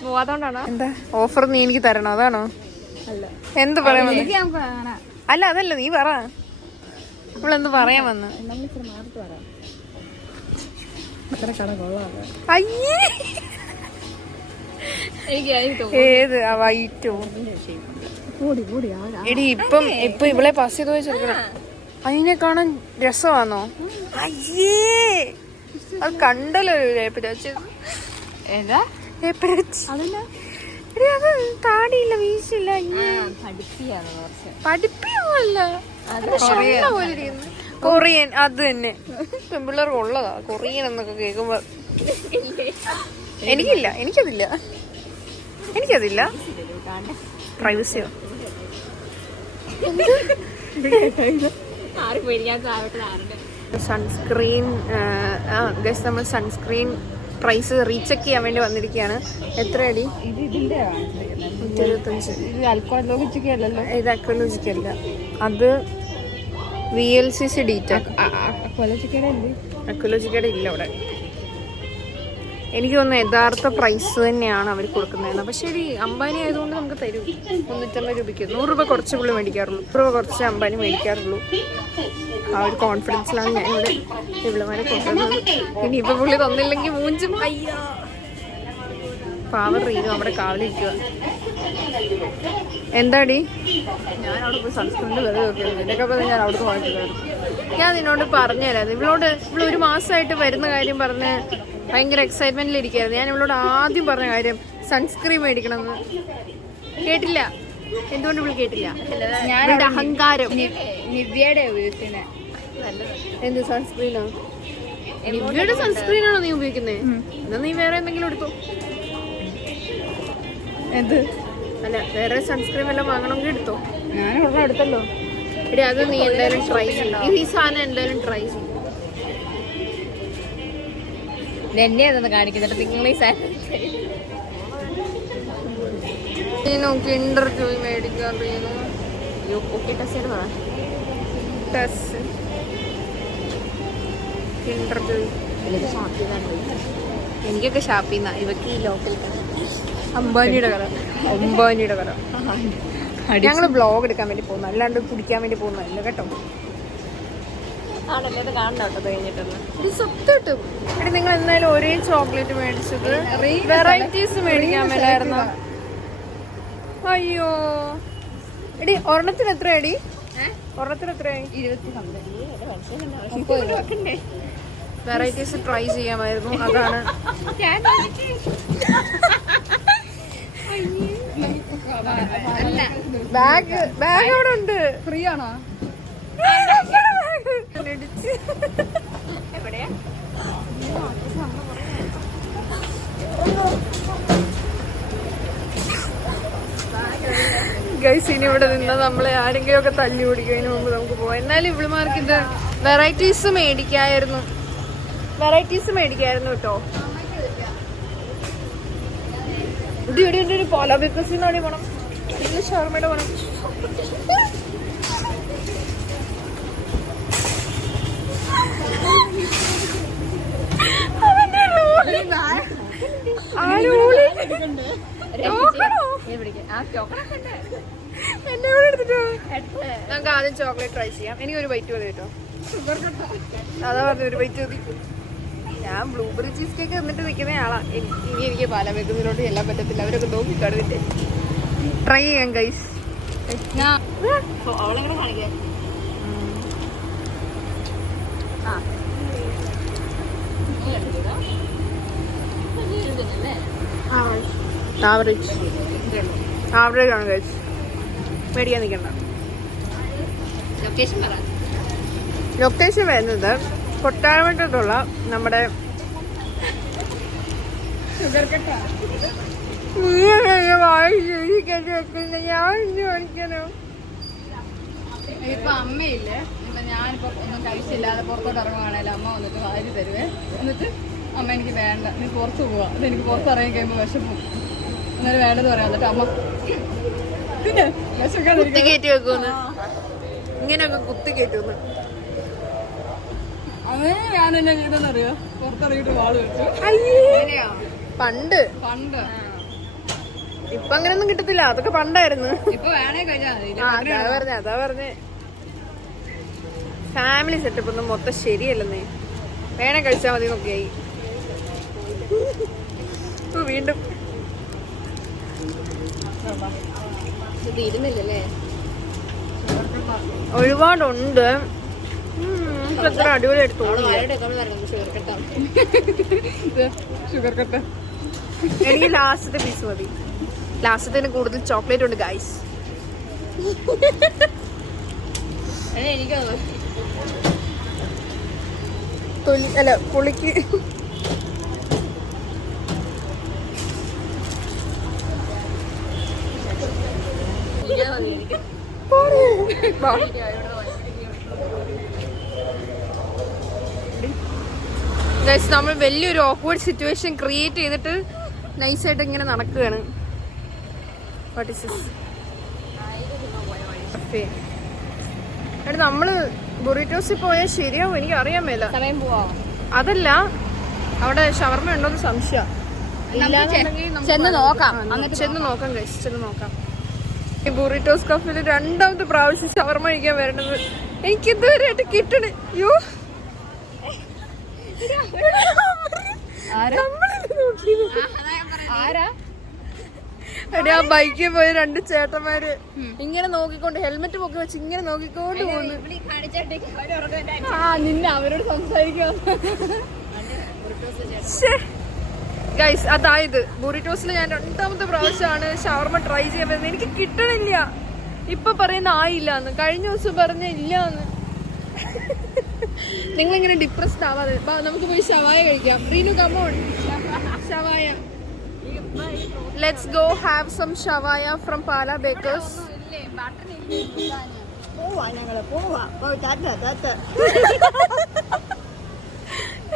പോവാത്തോണ്ടാണോ? എന്താ ഓഫർ നീ എനിക്ക് തരണോ? അതാണോ? എന്ത് പറയാൻ വന്നു? അല്ല അതല്ല, നീ പറ. നമ്മളെന്ത് പറയാൻ വന്നു? അയ്യേ ഏത് ആ വൈറ്റോ? എടി ഇപ്പൊ ഇവളെ പാസ് ചെയ്ത് പോയി ചെറുക്കണം. അതിനെ കാണാൻ രസമാണോ? അയ്യേ അത് കണ്ടല്ലോ. അത് താടിയില്ല, വീശില്ല. പഠിപ്പിയൊന്നുമല്ല. കൊറിയൻ അത് തന്നെ പെൺപിള്ളേർക്ക് ഉള്ളതാ കൊറിയൻ എന്നൊക്കെ കേൾക്കുമ്പോ. എനിക്കതില്ല പ്രൈവസിയോ. സൺസ്ക്രീൻ ഗൈസ്, നമ്മൾ സൺസ്ക്രീൻ പ്രൈസ് റീചെക്ക് ചെയ്യാൻ വേണ്ടി വന്നിരിക്കുകയാണ്. എത്ര അടി? ഇത് 125. ഇത് അൽക്കോളജിക്ക് അല്ലല്ലോ. ഇത് അക്വലോജിക്ക് അല്ല, അത് VLCC ഡീറ്റെയിൽ. അക്വലോജിക്കയുടെ ഇല്ല അവിടെ. എനിക്ക് തോന്നുന്നു യഥാർത്ഥ പ്രൈസ് തന്നെയാണ് അവർ കൊടുക്കുന്നതെന്ന്. പക്ഷേ ഈ അംബാനി ആയതുകൊണ്ട് നമുക്ക് തരും 350 രൂപയ്ക്ക്. 100 രൂപ കുറച്ച് പുള്ളി മേടിക്കാറുള്ളൂ, 100 രൂപ കുറച്ച് അംബാനി മേടിക്കാറുള്ളൂ. ആ ഒരു കോൺഫിഡൻസിലാണ് ഞാൻ ഇവിടെമാരെ കൊണ്ടുവന്നത്. ഇനിയിപ്പോൾ പുള്ളി തന്നില്ലെങ്കിൽ മൂഞ്ചും. അയ്യാ പാവർ റീനു അവിടെ കാവലിരിക്കുക. എന്താടി? ഞാൻ അവിടെ പോയി സൺസ്ക്രീനിൽ വില നോക്കിയത്. ഇതിനൊക്കെ ഞാൻ അവിടെ വാങ്ങിച്ചില്ലായിരുന്നു. ഞാൻ നിന്നോട് പറഞ്ഞുതരാം. ഇവിടെ 1 മാസമായിട്ട് വരുന്ന കാര്യം പറഞ്ഞ് ഭയങ്കര എക്സൈറ്റ്മെന്റിൽ ഇരിക്കുകയായിരുന്നു. ഞാൻ ഇവളോട് ആദ്യം പറഞ്ഞ കാര്യം സൺസ്ക്രീൻ മേടിക്കണമെന്ന്. കേട്ടില്ല. എന്തുകൊണ്ട് ഇവിടെ കേട്ടില്ല? ഞാൻ അഹങ്കാരം. നിവ്യയുടെ ഉപയോഗിക്കുന്നത് എന്ത് സൺസ്ക്രീനോ? നിവ്യയുടെ സൺസ്ക്രീനാണോ നീ ഉപയോഗിക്കുന്നത്? എന്നാ നീ വേറെ എന്തെങ്കിലും എടുത്തോ. എന്ത്? അല്ല, വേറെ സൺസ്ക്രീൻ വല്ലതും വാങ്ങണമെങ്കിൽ എടുത്തോ. ഞാൻ ഉടനെ എടുത്തല്ലോ. എടി അത് നീ എന്തായാലും ട്രൈ ചെയ്യണം. ഈ സാധനം എന്തായാലും ട്രൈ ചെയ്യും. എന്നെ അതൊന്ന് കാണിക്കുന്നുണ്ട്. നിങ്ങൾ ഈ സാധനം കിൻഡർ ജോയ് മേടിക്കാൻ കിൻഡർ ജോയ് എനിക്കൊക്കെ ഷാപ്പിന്ന. ഇവക്ക് ഈ ലോക്കൽ അംബാനിയുടെ കട. ഞങ്ങള് ബ്ലോഗ് എടുക്കാൻ വേണ്ടി പോകുന്നു, അല്ലാണ്ട് കുടിക്കാൻ വേണ്ടി പോകുന്നതല്ല കേട്ടോ. സത്യമായിട്ടും എടി നിങ്ങൾ എന്തായാലും ഒരേ ചോക്ലേറ്റ് മേടിച്ചത് വെറൈറ്റീസ് മേടിക്കാൻ മേലായിരുന്നു. അയ്യോ എടി ഒരെണ്ണത്തിന് എത്രയാടി? ഒരെണ്ണത്തിന് എത്രയായി? 20 വെറൈറ്റീസ് ട്രൈ ചെയ്യാമായിരുന്നു. അതാണ് ബാഗ് അവിടെ ഉണ്ട്. ഫ്രീ ആണോ? എവിടെയാ? ഗൈസ്, ഇനി ഇവിടെ നിന്ന് നമ്മളെ ആരെങ്കിലും ഒക്കെ തല്ലി ഓടിക്കുന്നതിന് മുമ്പ് നമുക്ക് പോവാം. എന്നാലും ഇവിടുമാർക്ക് ഇത് വെറൈറ്റീസ് മേടിക്കായിരുന്നു കേട്ടോ. ഇവിടെ ഒരു പോല ബിക്കസിനാണ് പോണം, ഷവർമയുടെ പോണം. നമുക്ക് ആദ്യം ചോക്ലേറ്റ് ട്രൈ ചെയ്യാം. എനിക്കൊരു ബൈറ്റ് മതി കേട്ടോ. അതാ പറഞ്ഞു, ഒരു ബൈറ്റ് മതി. ഞാൻ ബ്ലൂബെറി ചീസ് കേക്ക് എന്നിട്ട് നിൽക്കുന്ന ആളാ. ഇനി എനിക്ക് പാല വെക്കുന്നതിനോട് എല്ലാം പറ്റത്തില്ല. അവരൊക്കെ നോക്കിക്കാടുന്നിട്ട് ട്രൈ ചെയ്യാം ഗൈസ്. അവളെങ്ങനെ കാണിക്കാം? ആവറേജ് ആണ് ഗൈസ്. മേടിക്കാൻ നിൽക്കണ്ട. ലൊക്കേഷൻ വരുന്നത് കൊട്ടാരമറ്റത്തുള്ള നമ്മുടെ ഇപ്പൊ അമ്മയില്ലേ, ഇപ്പൊ ഞാനിപ്പോ ഒന്നും കഴിച്ചില്ലാതെ പുറത്തോട്ട് ഇറങ്ങുവാണേലും അമ്മ വന്നിട്ട് വാരി തരുവേ. എന്നിട്ട് അമ്മ എനിക്ക് വേണ്ട, നീ പുറത്ത് പോവാ, അതെനിക്ക് പുറത്ത് ഇറങ്ങി കഴിയുമ്പോൾ വിശപ്പും, എന്നാലും വേണ്ടെന്ന് പറയാം. എന്നിട്ട് അമ്മ കുത്തി കയറ്റി വെക്കുന്നു. ഇങ്ങനെയൊക്കെ കുത്തി കയറ്റുന്നു. അങ്ങനെ ഞാൻ എന്നാ ചെയ്തെന്നറിയോ? പുറത്തിറങ്ങിയിട്ട് വാള് വെച്ചു. പണ്ട് ഇപ്പൊ അങ്ങനെയൊന്നും കിട്ടത്തില്ല. അതൊക്കെ പണ്ടായിരുന്നു. ഇപ്പൊ വേണേ കഴിഞ്ഞാ അതാ പറഞ്ഞേ. ഫാമിലി സെറ്റപ്പ് ഒന്നും മൊത്തം ശരിയല്ലെന്നേ. വേണേ കഴിച്ചാൽ മതി നോക്കിയായി. വീണ്ടും തീരുന്നില്ലല്ലേ? ഒരുപാടുണ്ട്. എത്ര അടിപൊളിയായിട്ട് തോന്നുന്നു. ഷുഗർ കട്ട. എനിക്ക് ലാസ്റ്റത്തെ പീസ് മതി. ലാസ്റ്റത്തിന് കൂടുതൽ ചോക്ലേറ്റ് ഉണ്ട് ഗൈസ്. തൊലി അല്ല പുളിക്ക് നമ്മൾ വലിയൊരു ഓക്വേർഡ് സിറ്റുവേഷൻ ക്രിയേറ്റ് ചെയ്തിട്ട് നൈസായിട്ട് ഇങ്ങനെ നടക്കുകയാണ്. എടാ നമ്മള് ബുറിറ്റോസിൽ പോയാൽ ശരിയാവും, എനിക്ക് അറിയാൻ മേല. അതല്ല, അവിടെ ഷവർമ ഉണ്ടോന്ന് സംശയം. ചെന്ന് നോക്കാം ഗൈസ്, ചെന്ന് നോക്കാം. ഈ ബുറിറ്റോസ് കഫേല് 2ാമത്തെ പ്രാവശ്യം ഷവർമ കഴിക്കാൻ വരേണ്ടത് എനിക്ക് ഇതുവരെയായിട്ട് കിട്ടണേ. യോ എടി, ആ ബൈക്കിൽ പോയ 2 ചേട്ടന്മാര് ഇങ്ങനെ നോക്കിക്കൊണ്ട് ഹെൽമെറ്റ് പൊക്കി വെച്ച് ഇങ്ങനെ നോക്കിക്കൊണ്ട് പോകുന്നു. നിന്നെ അവരോട് സംസാരിക്കുവാ ഗൈസ്. അതായത് ബുറിറ്റോസിൽ ഞാൻ 2ാമത്തെ പ്രാവശ്യമാണ് ഷവർമ ട്രൈ ചെയ്യാൻ വരുന്നത്. എനിക്ക് കിട്ടണില്ല. ഇപ്പൊ പറയുന്ന ആയില്ലാന്ന്, കഴിഞ്ഞ ദിവസം പറഞ്ഞ ഇല്ലാന്ന്. നിങ്ങളിങ്ങനെ ഡിപ്രസ്ഡ് ആവാതെ നമുക്ക് പോയി ഷവായ കഴിക്കാം. Reenu come on, shawaya. Let's go have some shawaya from Pala Bakers.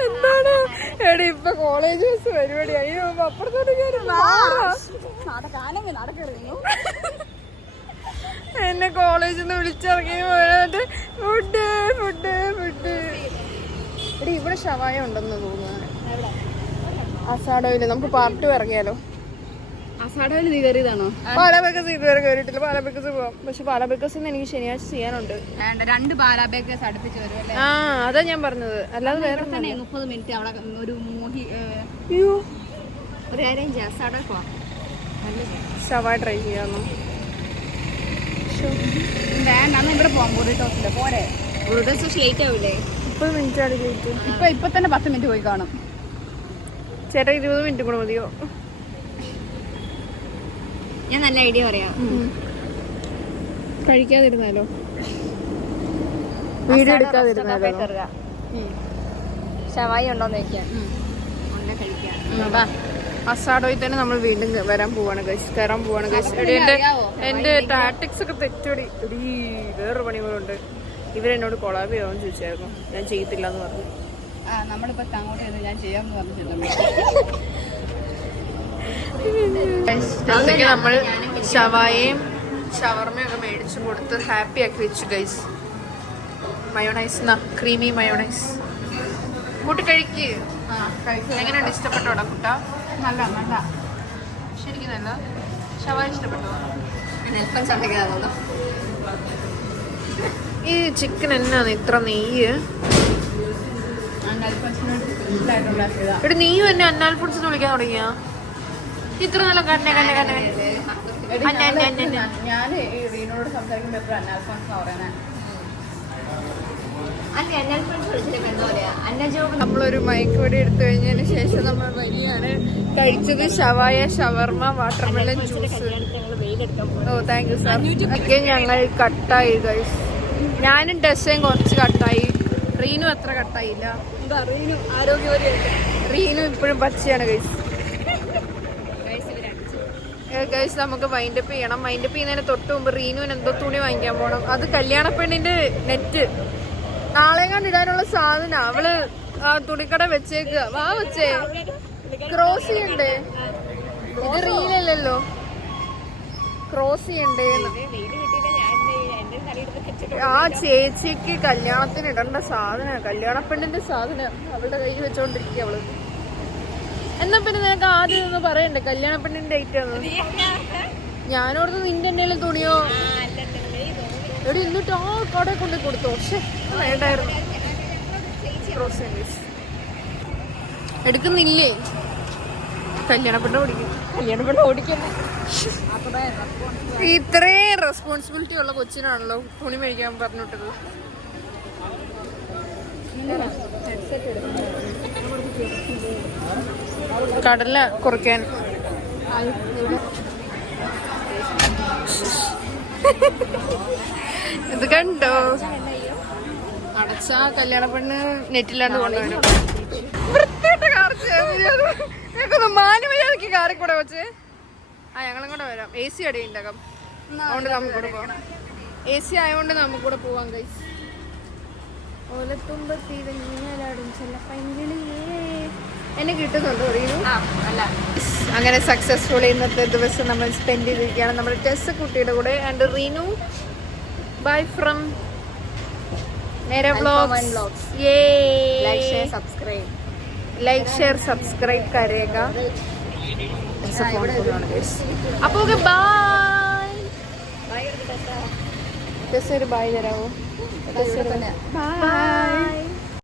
എന്താണ് എടി ഇപ്പൊ കോളേജ് ബസ് പരിപാടി അയ്യോ അപ്പുറത്തോട്ട് എന്നെ കോളേജിൽ നിന്ന് വിളിച്ചിറങ്ങി പോയിട്ട് ഫുഡ് ഫുഡ് ഫുഡ്. എടി ഇവിടെ ഷവായ ഉണ്ടെന്ന് തോന്നുന്നു. അസാഡോയില് നമുക്ക് പാർട്ട് 2 ഇറങ്ങിയാലോ? അസാഡോയില് നീ കയറിയതാണോ? പാലാബേക്കേഴ്സ് ഇതുവരെ കയറിയിട്ടില്ല. പാലാബേക്കേഴ്സ് പോവാം. പക്ഷെ പാലാബേക്കേഴ്സ് എനിക്ക് ശനിയാഴ്ച ചെയ്യാനുണ്ട്. 2 പാലാബേക്കേഴ്സ് അടുപ്പിച്ച് വരും. ആ അതാ ഞാൻ പറഞ്ഞത്, അല്ലാതെ വേറെ 30 മിനിറ്റ് അവിടെ ഒരു ഷവായ ട്രൈ ചെയ്യാമോ? വേണ്ട, ഇവിടെ പോവാം. ബുറിറ്റോസില് പോരെ? ബുറിറ്റോസ് ലേറ്റ് ആവില്ലേ? 30 മിനിറ്റ് ആണ് ലേറ്റ്. ഇപ്പൊ തന്നെ 10 മിനിറ്റ് പോയി കാണും. ചേട്ടാ 20 മിനിറ്റ് കൂടെ മതിയോ? ഞാൻ നല്ല ഐഡിയ പറയാം. കഴിക്കാതിരുന്നാലോ? വീഡിയോ എടുക്കാതിരുന്നാലോ? ഷവായി ഉണ്ടോന്ന് വെക്കാൻ കഴിക്കാം. അസാഡോയിൽ തന്നെ നമ്മൾ വീണ്ടും വരാൻ പോവാണ് ഗൈസ്, കയറാൻ പോവാണ് ഗൈസ്. എന്റെ ടാക്ടിക്സ് ഒക്കെ തെറ്റടി. എടീ വേറൊരു പണി കൂടെ ഉണ്ട്. ഇവരെന്നോട് കൊളാബ് ചെയ്യാമെന്ന് ചോദിച്ചായിരുന്നു. ഞാൻ ചെയ്യത്തില്ല എന്ന് പറഞ്ഞു. നമ്മളിപ്പോ അങ്ങോട്ട് ഞാൻ ചെയ്യാമെന്ന് പറഞ്ഞിട്ടുണ്ട്. നമ്മൾ ഷവായയും ഷവർമയും ഒക്കെ മേടിച്ചു കൊടുത്ത് ഹാപ്പി ആക്കി വെച്ചു ഗൈസ്. മയോണൈസ് ക്രീമി മയോണൈസ് കൂട്ടി കഴിക്ക്. എങ്ങനെയുണ്ട്? ഇഷ്ടപ്പെട്ടോടാ കുട്ട? നല്ല നല്ല ശരിക്കും നല്ല. ഷവായ ഇഷ്ടപ്പെട്ടോ? ഈ ചിക്കൻ എന്നാണ് ഇത്ര നെയ്യ്? ഇവിടെ നീയും എന്നെ അന്നാൽ ഫുഡ്സ് എന്ന് വിളിക്കാൻ തുടങ്ങിയ ഇത്ര നല്ല കണ്ണ കണ്ണ കണ്ണ. ഞാൻ റീനോട് സംസാരിക്കുമ്പോ എപ്പോഴും അന്നാൽഫോൺസ് പറയണേ. നമ്മളൊരു മയക്കുവടി എടുത്തു കഴിഞ്ഞതിന് ശേഷം നമ്മൾ വരികയാണ്. കഴിച്ചത് ഷവായ, ഷവർമ, വാട്ടർമെലൺ ജ്യൂസ്. ഓ താങ്ക് യു സാർ. ഒക്കെ ഞങ്ങൾ കട്ടായി ഗൈസ്. ഞാനും ഡെസയും കുറച്ച് കട്ടായി. റീനു അത്ര കട്ടായില്ല. എന്താ റീനു ആരോഗ്യവരിയായിട്ട്. റീനു ഇപ്പോഴും പച്ചയാണ് ഗൈസ്. ഗൈസ് നമുക്ക് വൈൻഡപ്പ് ചെയ്യണം. വൈൻഡപ്പ് ചെയ്യുന്നതിന് തൊട്ട് മുമ്പ് റീനുവിന് എന്തോ തുണി വാങ്ങിക്കാൻ പോകണം. അത് കല്യാണ പെണ്ണിന്റെ നെറ്റ് നാളെ കണ്ട് ഇടാനുള്ള സാധന. അവള് ആ തുണിക്കട വെച്ചേക്കുക. വാ വെച്ചേ. ക്രോസ് ചെയ്യണ്ടേ? ഇത് റീലല്ലോ, ക്രോസ് ചെയ്യണ്ടേ? ആ ചേച്ചിക്ക് കല്യാണത്തിന് ഇടേണ്ട സാധന, കല്യാണ പെണ്ണിന്റെ സാധന അവളുടെ കയ്യിൽ വെച്ചോണ്ടിരിക്കുക അവള്. എന്നാ പിന്നെ നിനക്ക് ആദ്യം ഒന്ന് പറയണ്ടേ കല്യാണ പെണ്ണിന്റെ ഡേറ്റ് ആണ്? ഞാനോർത്ത് നിന്റെ എന്തെങ്കിലും തുണിയോ എവിടെ എന്നിട്ട് ആ കടയിൽ കൊണ്ട് കൊടുത്തോ? പക്ഷെ വേണ്ടായിരുന്നു. എടുക്കുന്നില്ലേ? കല്യാണ പെണ്ണ് ഓടിക്കും. കല്യാണ പെണ്ണ് ഓടിക്കുന്നു. ഇത്രയും റെസ്പോൺസിബിലിറ്റി ഉള്ള കൊച്ചിനാണല്ലോ തുണി മേടിക്കാൻ പറഞ്ഞിട്ടത്. കടല കുറയ്ക്കാൻ ഇത് കണ്ടോ? ആ കല്യാണ പെണ്ണ് നെറ്റില്ലാണ്ട് കൊണ്ടുവരും. വൃത്തിയായിട്ട് കാർച്ച് ഞങ്ങൾക്കൊന്ന് മാനുമര്യാദക്ക് കാറിൽ കൂടെ വെച്ച്. ഞങ്ങളും കൂടെ വരാം. AC അടിയുണ്ടാകാം. അതുകൊണ്ട് നമുക്കൂടെ പോവാം. AC ആയതുകൊണ്ട് നമുക്കൂടെ പോവാം ഗൈസ്. എന്നെ കിട്ടുന്നുണ്ടോ റീനു? അങ്ങനെ സക്സസ്ഫുള്ളി ഇന്നത്തെ ദിവസം നമ്മൾ സ്പെൻഡ് ചെയ്തിരിക്കുകയാണ് നമ്മുടെ ടെസ് കുട്ടിയുടെ കൂടെ. ആൻഡ് റീനു ബൈ ഫ്രം നേരെ വ്ലോഗ്സ്. लाइक शेयर सब्सक्राइब करेगा. അപ്പോൾ ഓക്കെ ബൈ. ബൈ ഒരു ബൈ തരാമോ? ബൈ.